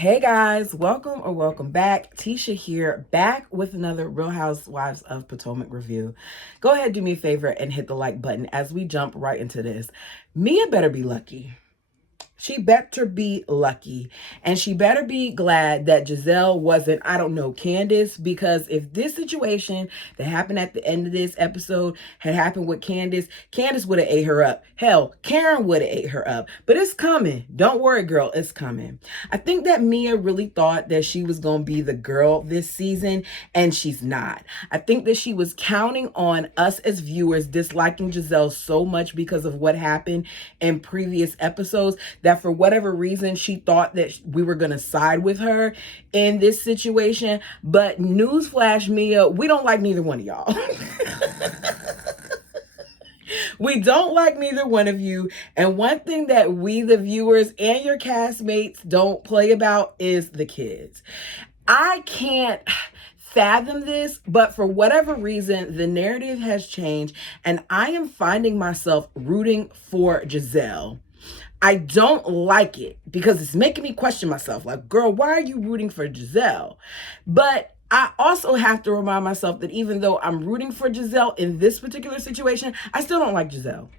Hey guys, welcome or welcome back. Tisha here, back with another Real Housewives of Potomac review. Go ahead, do me a favor and hit the like button as we jump right into this. Mia better be lucky. She better be lucky. And she better be glad that Giselle wasn't, I don't know, Candace. Because if this situation that happened at the end of this episode had happened with Candace, Candace would have ate her up. Hell, Karen would have ate her up. But it's coming. Don't worry, girl. It's coming. I think that Mia really thought that she was going to be the girl this season, and she's not. I think that she was counting on us as viewers disliking Giselle so much because of what happened in previous episodes that for whatever reason she thought that we were going to side with her in this situation. But newsflash, Mia, we don't like neither one of y'all. We don't like neither one of you. And one thing that we, the viewers and your castmates, don't play about is the kids. I can't fathom this, but for whatever reason, the narrative has changed, and I am finding myself rooting for Giselle. I don't like it because it's making me question myself. Like, girl, why are you rooting for Giselle? But I also have to remind myself that even though I'm rooting for Giselle in this particular situation, I still don't like Giselle.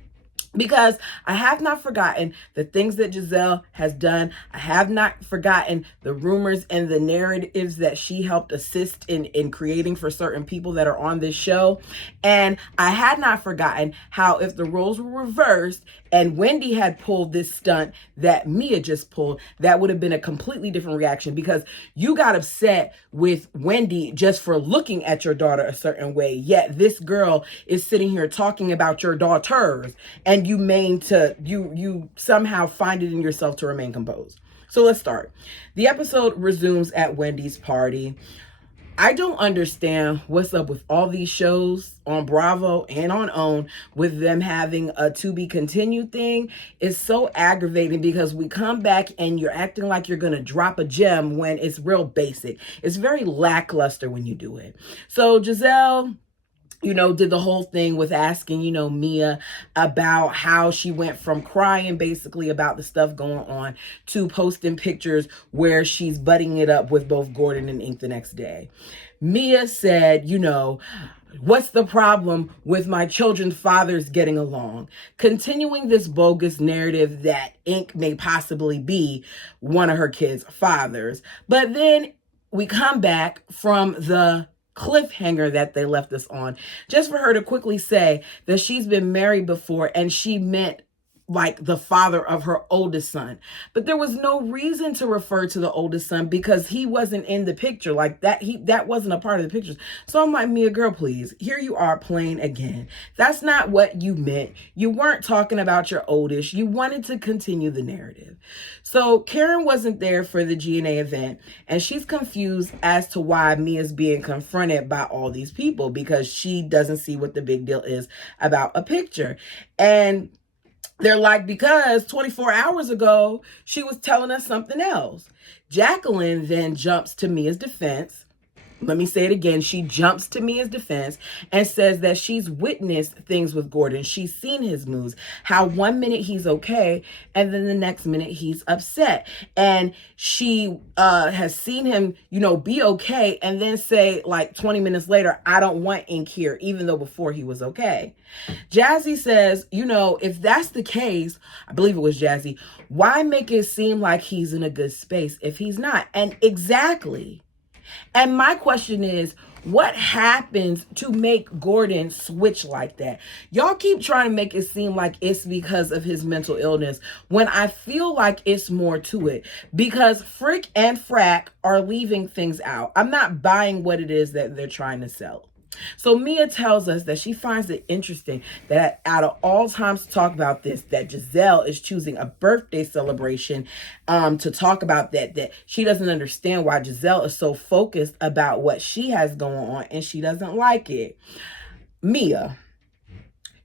Because I have not forgotten the things that Giselle has done. I have not forgotten the rumors and the narratives that she helped assist in creating for certain people that are on this show. And I had not forgotten how if the roles were reversed and Wendy had pulled this stunt that Mia just pulled, that would have been a completely different reaction, because you got upset with Wendy just for looking at your daughter a certain way. Yet this girl is sitting here talking about your daughters, and you somehow find it in yourself to remain composed. So let's start. The episode resumes at Wendy's party. I don't understand what's up with all these shows on Bravo and on OWN with them having a to be continued thing. It's so aggravating because we come back and you're acting like you're going to drop a gem when it's real basic. It's very lackluster when you do it. So Giselle, did the whole thing with asking, Mia about how she went from crying basically about the stuff going on to posting pictures where she's butting it up with both Gordon and Ink the next day. Mia said, what's the problem with my children's fathers getting along? Continuing this bogus narrative that Ink may possibly be one of her kids' fathers. But then we come back from the cliffhanger that they left us on, just for her to quickly say that she's been married before and she meant like the father of her oldest son. But there was no reason to refer to the oldest son because he wasn't in the picture. Like that wasn't a part of the pictures. So I'm like, Mia, girl, please, here you are playing again. That's not what you meant. You weren't talking about your oldest. You wanted to continue the narrative. So Karen wasn't there for the GNA event, and she's confused as to why Mia's being confronted by all these people because she doesn't see what the big deal is about a picture. And they're like, because 24 hours ago, she was telling us something else. Jacqueline then jumps to Mia's defense. Let me say it again. She jumps to Mia's defense and says that she's witnessed things with Gordon. She's seen his moves, how 1 minute he's okay, and then the next minute he's upset. And she has seen him, be okay, and then say like 20 minutes later, I don't want Ink here, even though before he was okay. Jazzy says, if that's the case, I believe it was Jazzy, why make it seem like he's in a good space if he's not? And exactly. And my question is, what happens to make Gordon switch like that? Y'all keep trying to make it seem like it's because of his mental illness when I feel like it's more to it, because Frick and Frack are leaving things out. I'm not buying what it is that they're trying to sell. So Mia tells us that she finds it interesting that out of all times to talk about this, that Giselle is choosing a birthday celebration to talk about that she doesn't understand why Giselle is so focused about what she has going on and she doesn't like it. Mia,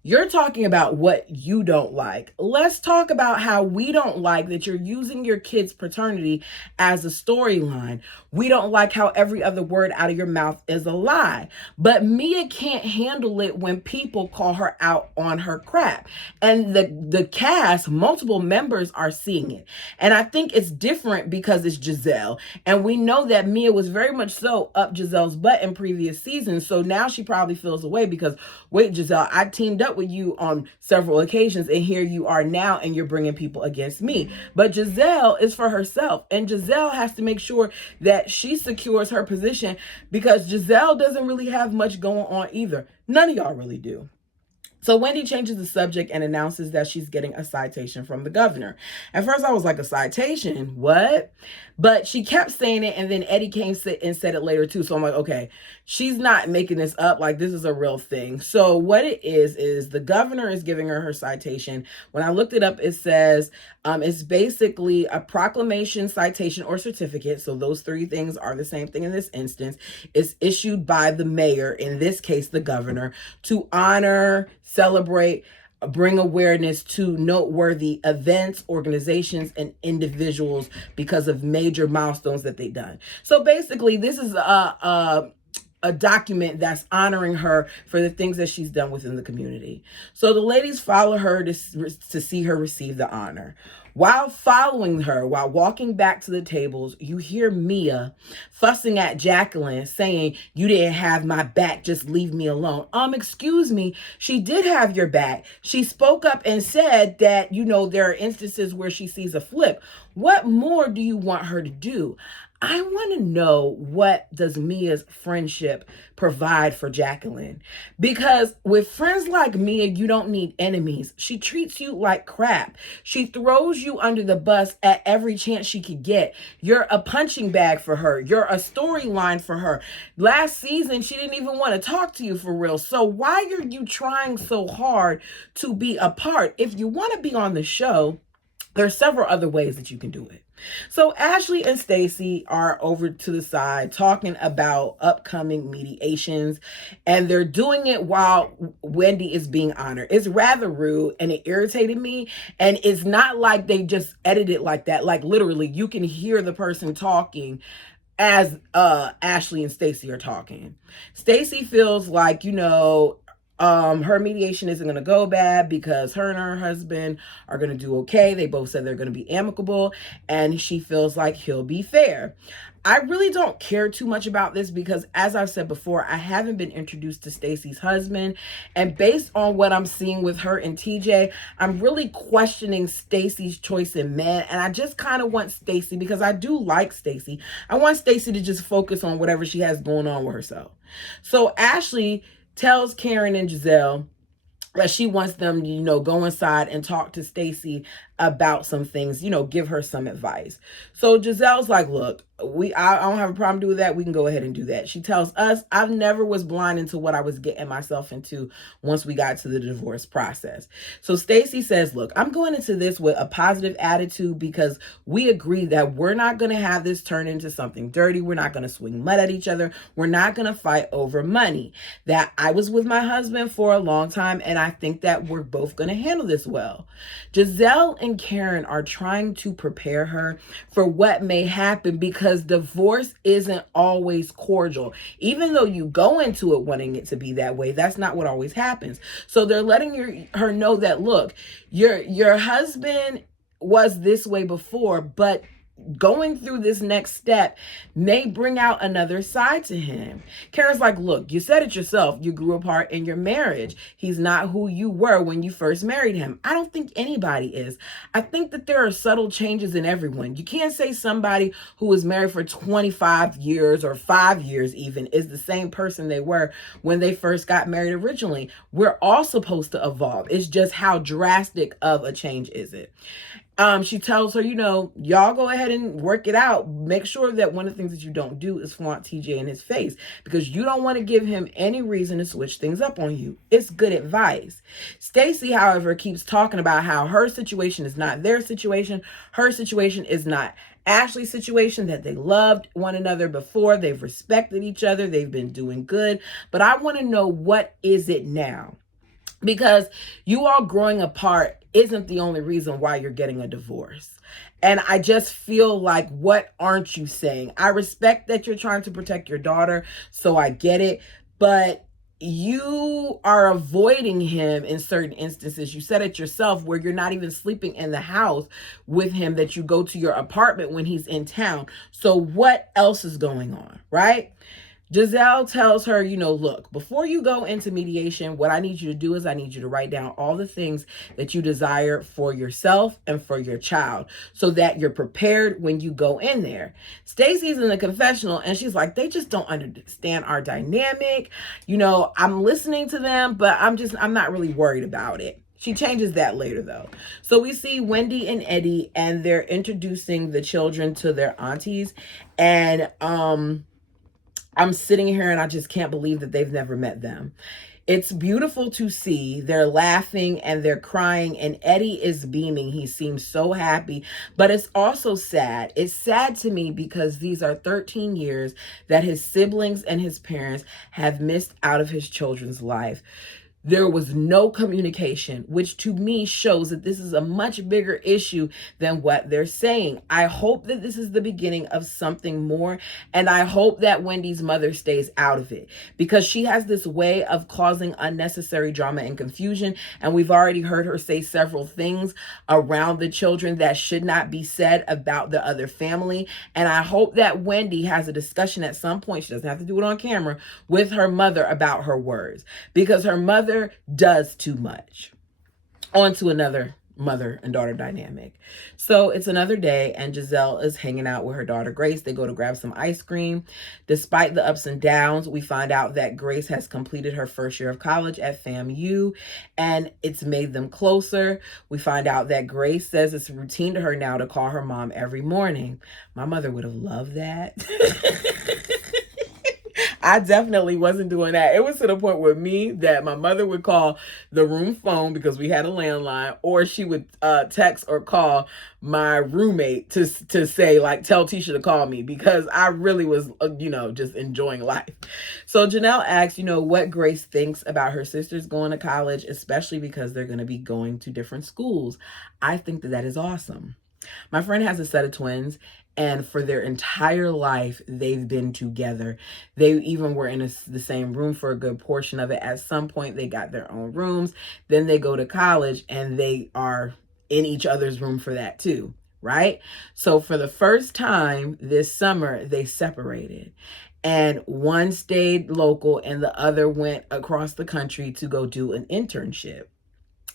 You're talking about what you don't like. Let's talk about how we don't like that you're using your kid's paternity as a storyline. We don't like how every other word out of your mouth is a lie. But Mia can't handle it when people call her out on her crap. And the cast, multiple members are seeing it. And I think it's different because it's Giselle. And we know that Mia was very much so up Giselle's butt in previous seasons. So now she probably feels away because, wait, Giselle, I teamed up with you on several occasions and here you are now and you're bringing people against me. But Giselle is for herself, and Giselle has to make sure that she secures her position because Giselle doesn't really have much going on either. None of y'all really do. So Wendy changes the subject and announces that she's getting a citation from the governor. At first I was like, a citation? What? But she kept saying it, and then Eddie came and said it later too. So I'm like, okay, she's not making this up. Like, this is a real thing. So what it is the governor is giving her citation. When I looked it up, it says it's basically a proclamation, citation, or certificate. So those three things are the same thing in this instance. It's issued by the mayor, in this case, the governor, to honor, celebrate, bring awareness to noteworthy events, organizations, and individuals because of major milestones that they've done. So basically, this is a document that's honoring her for the things that she's done within the community. So the ladies follow her to see her receive the honor. While following her, while walking back to the tables, you hear Mia fussing at Jacqueline, saying, "You didn't have my back, just leave me alone." Excuse me, she did have your back. She spoke up and said that, there are instances where she sees a flip. What more do you want her to do? I want to know, what does Mia's friendship provide for Jacqueline? Because with friends like Mia, you don't need enemies. She treats you like crap. She throws you under the bus at every chance she could get. You're a punching bag for her. You're a storyline for her. Last season, she didn't even want to talk to you for real. So why are you trying so hard to be a part? If you want to be on the show, there are several other ways that you can do it. So Ashley and Stacey are over to the side talking about upcoming mediations, and they're doing it while Wendy is being honored. It's rather rude, and it irritated me. And it's not like they just edited it like that. Like, literally, you can hear the person talking as Ashley and Stacey are talking. Stacey feels like, her mediation isn't going to go bad because her and her husband are going to do okay. They both said they're going to be amicable, and she feels like he'll be fair. I really don't care too much about this because, as I've said before, I haven't been introduced to Stacey's husband. And based on what I'm seeing with her and TJ, I'm really questioning Stacey's choice in men. And I just kind of want Stacey, because I do like Stacey, I want Stacey to just focus on whatever she has going on with herself. So Ashley tells Karen and Giselle that she wants them to, go inside and talk to Stacey about some things, give her some advice. So Giselle's like, look, I don't have a problem doing that. We can go ahead and do that. She tells us, I never was blind into what I was getting myself into once we got to the divorce process. So Stacey says, look, I'm going into this with a positive attitude because we agree that we're not going to have this turn into something dirty. We're not going to swing mud at each other. We're not going to fight over money. That I was with my husband for a long time, and I think that we're both going to handle this well. Giselle and Karen are trying to prepare her for what may happen because divorce isn't always cordial. Even though you go into it wanting it to be that way, that's not what always happens. So they're letting her know that, look, your husband was this way before, but going through this next step may bring out another side to him. Karen's like, look, you said it yourself. You grew apart in your marriage. He's not who you were when you first married him. I don't think anybody is. I think that there are subtle changes in everyone. You can't say somebody who was married for 25 years or 5 years even is the same person they were when they first got married originally. We're all supposed to evolve. It's just how drastic of a change is it? She tells her, y'all go ahead and work it out. Make sure that one of the things that you don't do is flaunt TJ in his face, because you don't want to give him any reason to switch things up on you. It's good advice. Stacey, however, keeps talking about how her situation is not their situation. Her situation is not Ashley's situation, that they loved one another before. They've respected each other. They've been doing good. But I want to know, what is it now? because you all growing apart isn't the only reason why you're getting a divorce. And I just feel like, what aren't you saying? I respect that you're trying to protect your daughter, so I get it. But you are avoiding him in certain instances. You said it yourself, where you're not even sleeping in the house with him, that you go to your apartment when he's in town. So what else is going on, right? Giselle tells her, look, before you go into mediation, what I need you to do is I need you to write down all the things that you desire for yourself and for your child, so that you're prepared when you go in there. Stacy's in the confessional and she's like, they just don't understand our dynamic. I'm listening to them, but I'm not really worried about it. She changes that later, though. So we see Wendy and Eddie, and they're introducing the children to their aunties. And I'm sitting here and I just can't believe that they've never met them. It's beautiful to see. They're laughing and they're crying, and Eddie is beaming. He seems so happy, but it's also sad. It's sad to me because these are 13 years that his siblings and his parents have missed out of his children's life. There was no communication, which to me shows that this is a much bigger issue than what they're saying. I hope that this is the beginning of something more, and I hope that Wendy's mother stays out of it, because she has this way of causing unnecessary drama and confusion, and we've already heard her say several things around the children that should not be said about the other family. And I hope that Wendy has a discussion at some point, she doesn't have to do it on camera, with her mother about her words, because her mother does too much. On to another mother and daughter dynamic. So it's another day and Giselle is hanging out with her daughter Grace. They go to grab some ice cream. Despite the ups and downs, we find out that Grace has completed her first year of college at FAMU, and it's made them closer. We find out that Grace says it's routine to her now to call her mom every morning. My mother would have loved that. I definitely wasn't doing that. It was to the point with me that my mother would call the room phone because we had a landline, or she would text or call my roommate to say, like, tell Tisha to call me, because I really was, just enjoying life. So Janelle asks, what Grace thinks about her sisters going to college, especially because they're going to be going to different schools. I think that is awesome. My friend has a set of twins, and for their entire life, they've been together. They even were in the same room for a good portion of it. At some point, they got their own rooms. Then they go to college, and they are in each other's room for that too, right? So for the first time this summer, they separated. And one stayed local, and the other went across the country to go do an internship.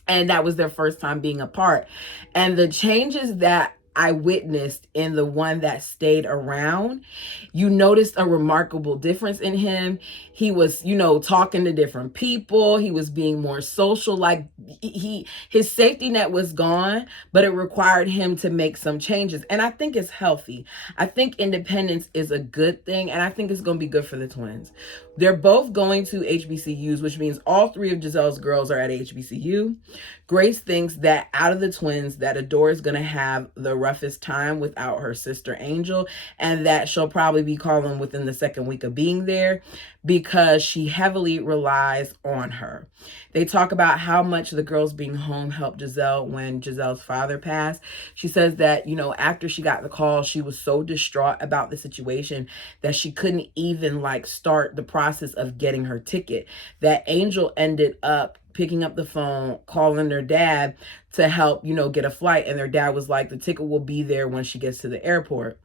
And that was their first time being apart. And the changes that I witnessed in the one that stayed around, you noticed a remarkable difference in him. He was, talking to different people. He was being more social. Like his safety net was gone, but it required him to make some changes. And I think it's healthy. I think independence is a good thing. And I think it's going to be good for the twins. They're both going to HBCUs, which means all three of Giselle's girls are at HBCU. Grace thinks that out of the twins, that Adore is going to have the roughest time without her sister Angel, and that she'll probably be calling within the second week of being there, because she heavily relies on her. They talk about how much the girls being home helped Giselle when Giselle's father passed. She says that, after she got the call, she was so distraught about the situation that she couldn't even start the process of getting her ticket. That Angel ended up picking up the phone, calling their dad to help, get a flight. And their dad was like, the ticket will be there when she gets to the airport.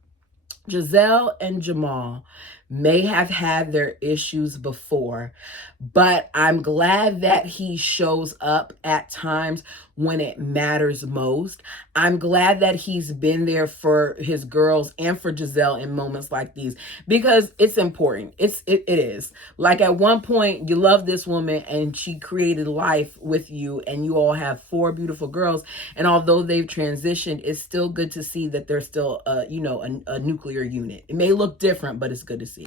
Giselle and Jamal may have had their issues before, but I'm glad that he shows up at times when it matters most. I'm glad that he's been there for his girls and for Giselle in moments like these, because it's important. It is. Like, at one point, you love this woman and she created life with you, and you all have 4 beautiful girls. And although they've transitioned, it's still good to see that they're still, a nuclear unit. It may look different, but it's good to see.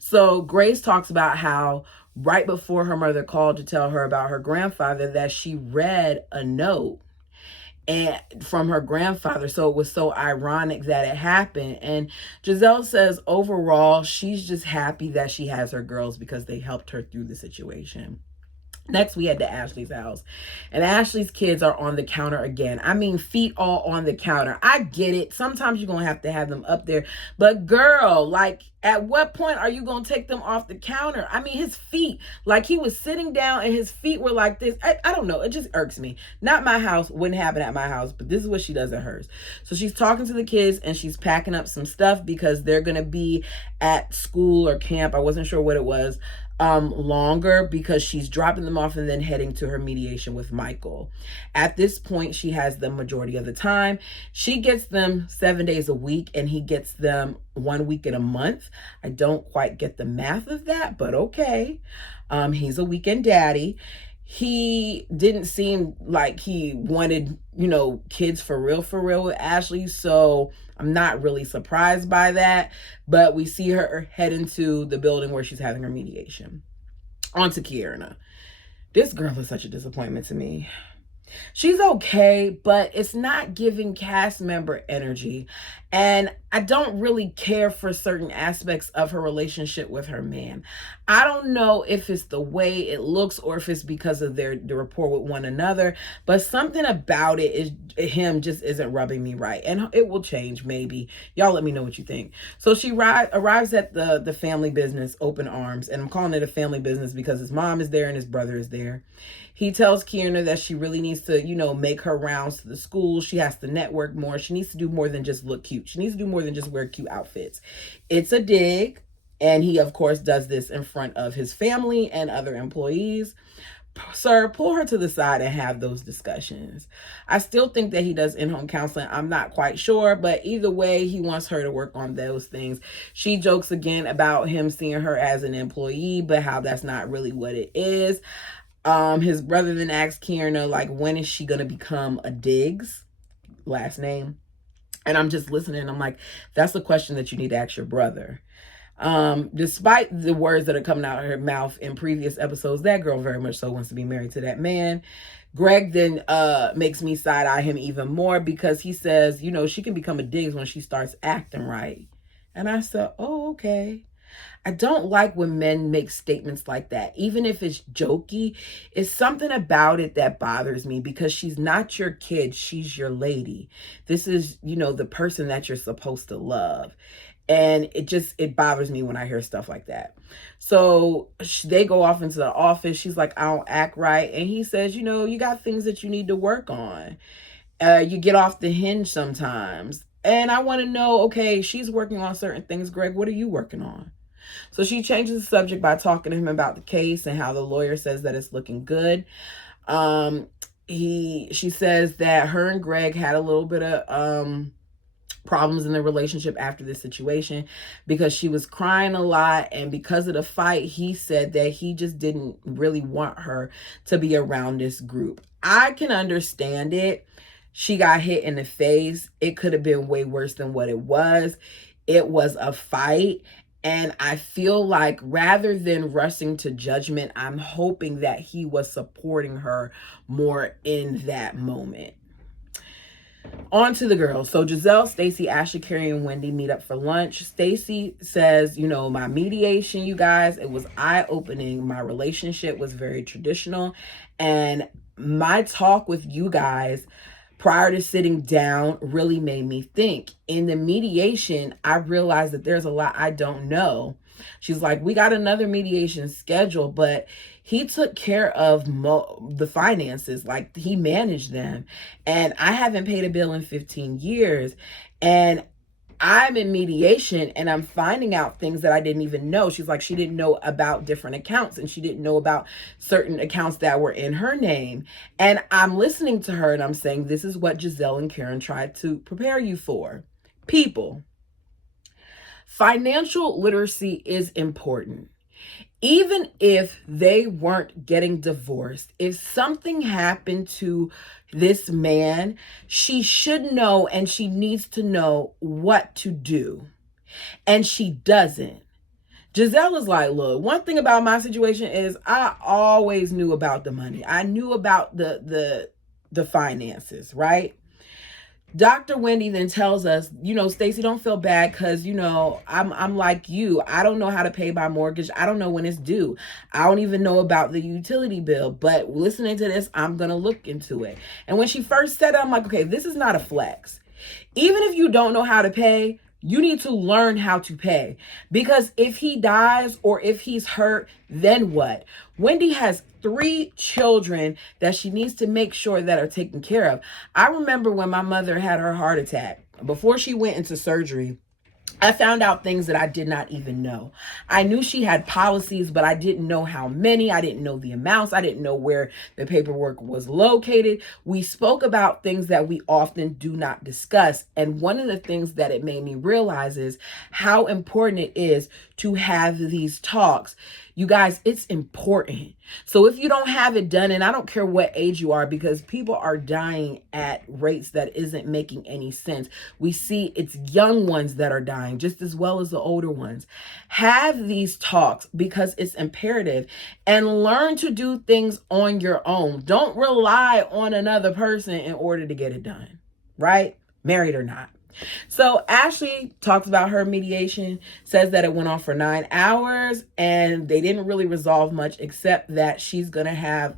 So Grace talks about how right before her mother called to tell her about her grandfather, that she read a note and from her grandfather. So it was so ironic that it happened. And Giselle says overall, she's just happy that she has her girls because they helped her through the situation. Next, we head to Ashley's house. And Ashley's kids are on the counter again. I mean, feet all on the counter. I get it. Sometimes you're going to have them up there. But girl, like, at what point are you going to take them off the counter? I mean, his feet, like he was sitting down and his feet were like this. I don't know. It just irks me. Not my house. Wouldn't happen at my house. But this is what she does at hers. So she's talking to the kids and she's packing up some stuff because they're going to be at school or camp. I wasn't sure what it was. Longer because she's dropping them off and then heading to her mediation with Michael. At this point, she has them majority of the time. She gets them 7 days a week and he gets them 1 week in a month. I don't quite get the math of that, but okay. He's a weekend daddy. He didn't seem like he wanted, kids for real with Ashley. So I'm not really surprised by that. But we see her head into the building where she's having her mediation. On to Kierna. This girl is such a disappointment to me. She's okay, but it's not giving cast member energy. And I don't really care for certain aspects of her relationship with her man. I don't know if it's the way it looks or if it's because of the rapport with one another, but something about it is him just isn't rubbing me right. And it will change maybe. Y'all let me know what you think. So she arrives at the family business, Open Arms, and I'm calling it a family business because his mom is there and his brother is there. He tells Kierna that she really needs to, make her rounds to the school. She has to network more. She needs to do more than just look cute. She needs to do more than just wear cute outfits. It's a dig. And he, of course, does this in front of his family and other employees. Sir, pull her to the side and have those discussions. I still think that he does in-home counseling. I'm not quite sure, but either way, he wants her to work on those things. She jokes again about him seeing her as an employee, but how that's not really what it is. His brother then asks Kierna, like, when is she going to become a Diggs? Last name. And I'm just listening. I'm like, that's a question that you need to ask your brother. Despite the words that are coming out of her mouth in previous episodes, that girl very much so wants to be married to that man. Greg then makes me side-eye him even more because he says, she can become a Diggs when she starts acting right. And I said, oh, okay. I don't like when men make statements like that. Even if it's jokey, it's something about it that bothers me because she's not your kid. She's your lady. This is, the person that you're supposed to love. And it bothers me when I hear stuff like that. So they go off into the office. She's like, I don't act right. And he says, you got things that you need to work on. You get off the hinge sometimes. And I want to know, okay, she's working on certain things. Greg, what are you working on? So she changes the subject by talking to him about the case and how the lawyer says that it's looking good. She says that her and Greg had a little bit of problems in the relationship after this situation because she was crying a lot, and because of the fight, he said that he just didn't really want her to be around this group. I can understand it. She got hit in the face. It could have been way worse than what it was. It was a fight. And I feel like rather than rushing to judgment, I'm hoping that he was supporting her more in that moment. On to the girls. So Giselle, Stacey, Ashley, Carrie, and Wendy meet up for lunch. Stacey says, my mediation, you guys, it was eye-opening. My relationship was very traditional. And my talk with you guys prior to sitting down really made me think. In the mediation, I realized that there's a lot I don't know. She's like, we got another mediation scheduled, but he took care of the finances. Like, he managed them. And I haven't paid a bill in 15 years. And I'm in mediation and I'm finding out things that I didn't even know. She's like, she didn't know about different accounts and she didn't know about certain accounts that were in her name. And I'm listening to her and I'm saying, this is what Giselle and Karen tried to prepare you for. People, financial literacy is important. Even if they weren't getting divorced, if something happened to this man, she should know and she needs to know what to do. And she doesn't. Giselle is like, look, one thing about my situation is I always knew about the money. I knew about the finances, right? Dr. Wendy then tells us, Stacey, don't feel bad because, I'm like you. I don't know how to pay my mortgage. I don't know when it's due. I don't even know about the utility bill. But listening to this, I'm going to look into it. And when she first said it, I'm like, okay, this is not a flex. Even if you don't know how to pay, you need to learn how to pay. Because if he dies or if he's hurt, then what? Wendy has 3 children that she needs to make sure that are taken care of. I remember when my mother had her heart attack, before she went into surgery, I found out things that I did not even know. I knew she had policies, but I didn't know how many. I didn't know the amounts. I didn't know where the paperwork was located. We spoke about things that we often do not discuss. And one of the things that it made me realize is how important it is to have these talks. You guys, it's important. So if you don't have it done, and I don't care what age you are, because people are dying at rates that isn't making any sense. We see it's young ones that are dying just as well as the older ones. Have these talks because it's imperative, and learn to do things on your own. Don't rely on another person in order to get it done, right? Married or not. So Ashley talks about her mediation, says that it went on for 9 hours and they didn't really resolve much except that she's going to have,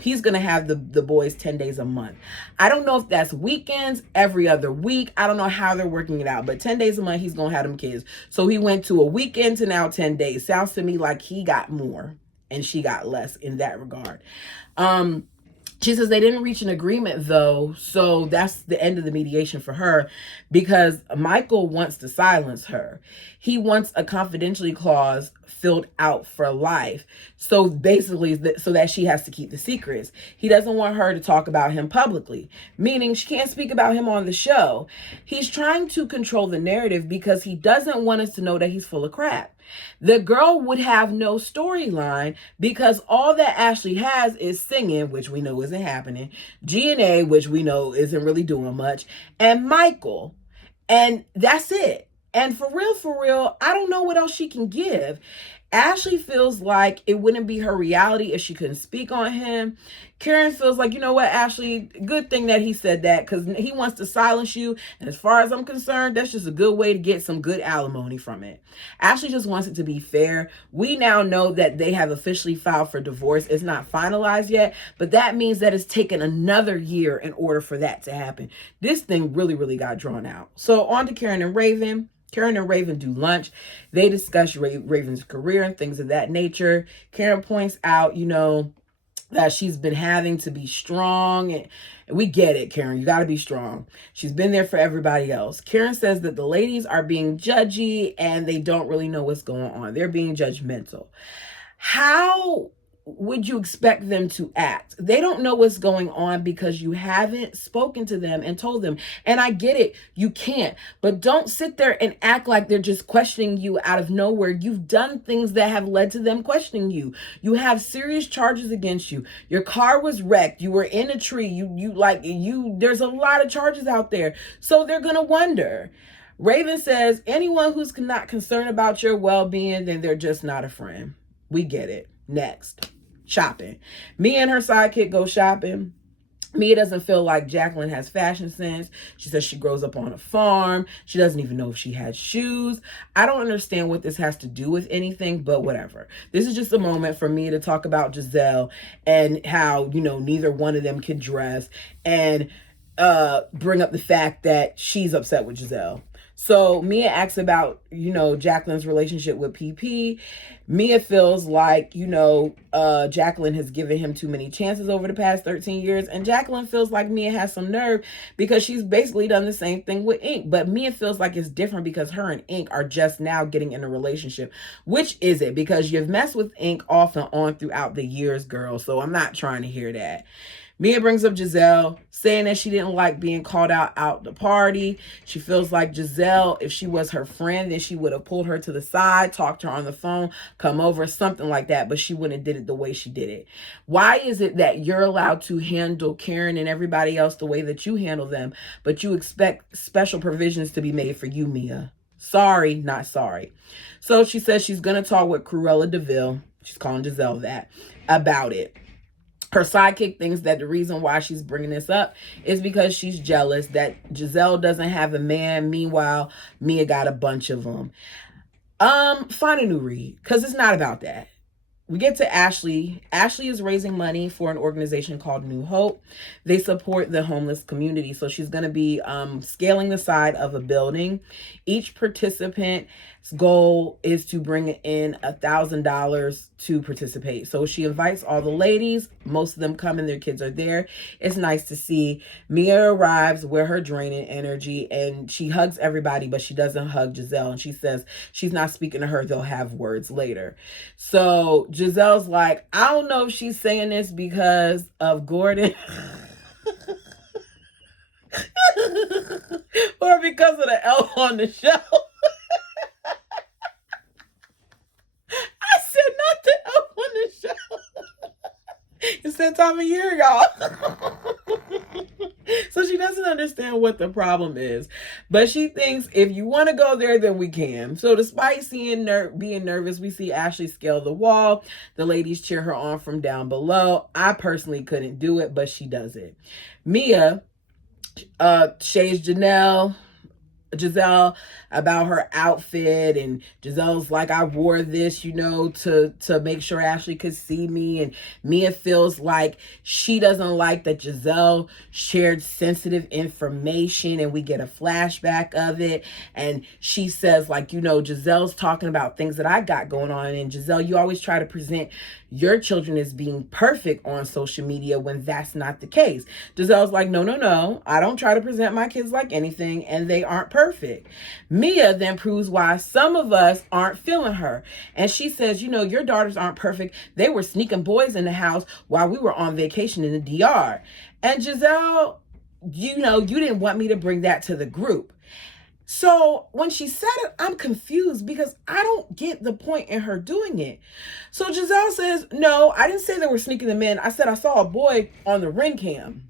he's going to have the boys 10 days a month. I don't know if that's weekends, every other week. I don't know how they're working it out, but 10 days a month, he's going to have them kids. So he went to a weekend to now 10 days. Sounds to me like he got more and she got less in that regard. She says they didn't reach an agreement, though, so that's the end of the mediation for her because Michael wants to silence her. He wants a confidentiality clause filled out for life. So basically, so that she has to keep the secrets. He doesn't want her to talk about him publicly, meaning she can't speak about him on the show. He's trying to control the narrative because he doesn't want us to know that he's full of crap. The girl would have no storyline because all that Ashley has is singing, which we know isn't happening, G&A, which we know isn't really doing much, and Michael. And that's it. And for real, I don't know what else she can give. Ashley feels like it wouldn't be her reality if she couldn't speak on him. Karen feels like, you know what, Ashley, good thing that he said that because he wants to silence you. And as far as I'm concerned, that's just a good way to get some good alimony from it. Ashley just wants it to be fair. We now know that they have officially filed for divorce. It's not finalized yet, but that means that it's taken another year in order for that to happen. This thing really got drawn out. So on to Karen and Raven. Karen and Raven do lunch. They discuss Raven's career and things of that nature. Karen points out, that she's been having to be strong. And we get it, Karen. You got to be strong. She's been there for everybody else. Karen says that the ladies are being judgy and they don't really know what's going on. They're being judgmental. How would you expect them to act? They don't know what's going on because you haven't spoken to them and told them. And I get it, you can't, but don't sit there and act like they're just questioning you out of nowhere. You've done things that have led to them questioning you. You have serious charges against you. Your car was wrecked. You were in a tree. There's a lot of charges out there. So they're going to wonder. Raven says, anyone who's not concerned about your well-being, then they're just not a friend. We get it. Next, shopping. Mia and her sidekick go shopping. Mia doesn't feel like Jacqueline has fashion sense. She says she grows up on a farm. She doesn't even know if she has shoes. I don't understand what this has to do with anything, but whatever. This is just a moment for me to talk about Giselle and how, neither one of them can dress and bring up the fact that she's upset with Giselle. So Mia asks about, Jacqueline's relationship with PP. Mia feels like, Jacqueline has given him too many chances over the past 13 years. And Jacqueline feels like Mia has some nerve because she's basically done the same thing with Ink. But Mia feels like it's different because her and Ink are just now getting in a relationship. Which is it? Because you've messed with Ink off and on throughout the years, girl. So I'm not trying to hear that. Mia brings up Giselle, saying that she didn't like being called out the party. She feels like Giselle, if she was her friend, then she would have pulled her to the side, talked to her on the phone, come over, something like that, but she wouldn't have did it the way she did it. Why is it that you're allowed to handle Karen and everybody else the way that you handle them, but you expect special provisions to be made for you, Mia? Sorry, not sorry. So she says she's going to talk with Cruella DeVille, she's calling Giselle that, about it. Her sidekick thinks that the reason why she's bringing this up is because she's jealous that Giselle doesn't have a man. Meanwhile, Mia got a bunch of them. Find a new read, because it's not about that. We get to Ashley. Ashley is raising money for an organization called New Hope. They support the homeless community. So she's going to be scaling the side of a building. Each participant's goal is to bring in $1,000 to participate. So she invites all the ladies. Most of them come and their kids are there. It's nice to see. Mia arrives with her draining energy and she hugs everybody, but she doesn't hug Giselle. And she says she's not speaking to her. They'll have words later. So Giselle's like, I don't know if she's saying this because of Gordon or because of the elf on the shelf. I said not the elf on the shelf. It's that time of year, y'all. So she doesn't understand what the problem is. But she thinks if you want to go there, then we can. So despite being nervous, we see Ashley scale the wall. The ladies cheer her on from down below. I personally couldn't do it, but she does it. Mia shades Giselle about her outfit, and Giselle's like, I wore this, to make sure Ashley could see me. And Mia feels like she doesn't like that Giselle shared sensitive information, and we get a flashback of it. And she says, like, Giselle's talking about things that I got going on. And Giselle, you always try to present your children as being perfect on social media when that's not the case. Giselle's like, no. I don't try to present my kids like anything, and they aren't perfect. Mia then proves why some of us aren't feeling her. And she says, your daughters aren't perfect. They were sneaking boys in the house while we were on vacation in the DR. And Giselle, you didn't want me to bring that to the group. So when she said it, I'm confused because I don't get the point in her doing it. So Giselle says, no, I didn't say they were sneaking them in. I said I saw a boy on the ring cam.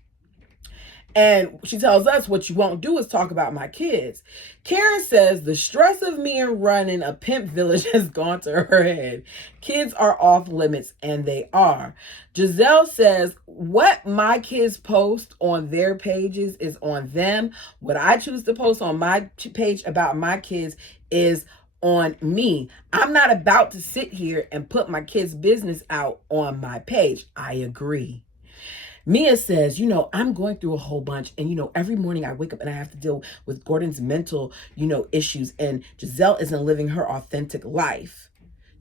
And she tells us, what you won't do is talk about my kids. Karen says the stress of me and running a pimp village has gone to her head. Kids are off limits, and they are. Giselle says what my kids post on their pages is on them. What I choose to post on my page about my kids is on me. I'm not about to sit here and put my kids' business out on my page. I agree. Mia says, I'm going through a whole bunch, and, every morning I wake up and I have to deal with Gordon's mental, issues, and Giselle isn't living her authentic life.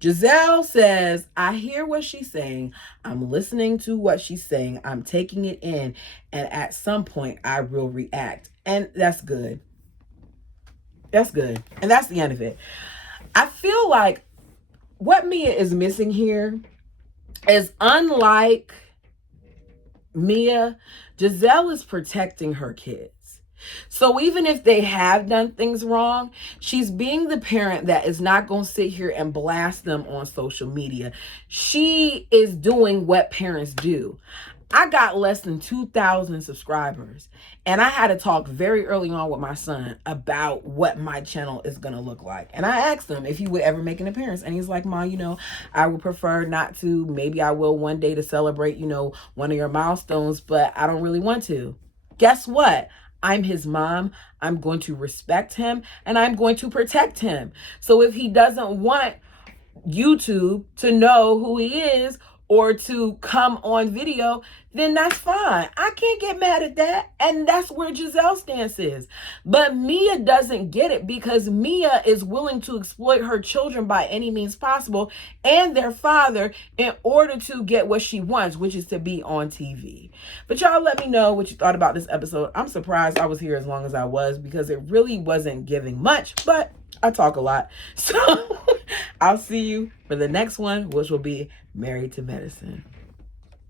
Giselle says, I hear what she's saying. I'm listening to what she's saying. I'm taking it in, and at some point I will react. And that's good. That's good. And that's the end of it. I feel like what Mia is missing here is, unlike Mia, Giselle is protecting her kids. So even if they have done things wrong, she's being the parent that is not going to sit here and blast them on social media. She is doing what parents do. I got less than 2,000 subscribers, and I had to talk very early on with my son about what my channel is going to look like. And I asked him if he would ever make an appearance, and he's like, Ma, I would prefer not to. Maybe I will one day to celebrate, one of your milestones, but I don't really want to. Guess what? I'm his mom. I'm going to respect him, and I'm going to protect him. So if he doesn't want YouTube to know who he is or to come on video, then that's fine. I can't get mad at that. And that's where Giselle's stance is. But Mia doesn't get it, because Mia is willing to exploit her children by any means possible and their father in order to get what she wants, which is to be on TV. But y'all let me know what you thought about this episode. I'm surprised I was here as long as I was, because it really wasn't giving much, but I talk a lot. So I'll see you for the next one, which will be Married to Medicine.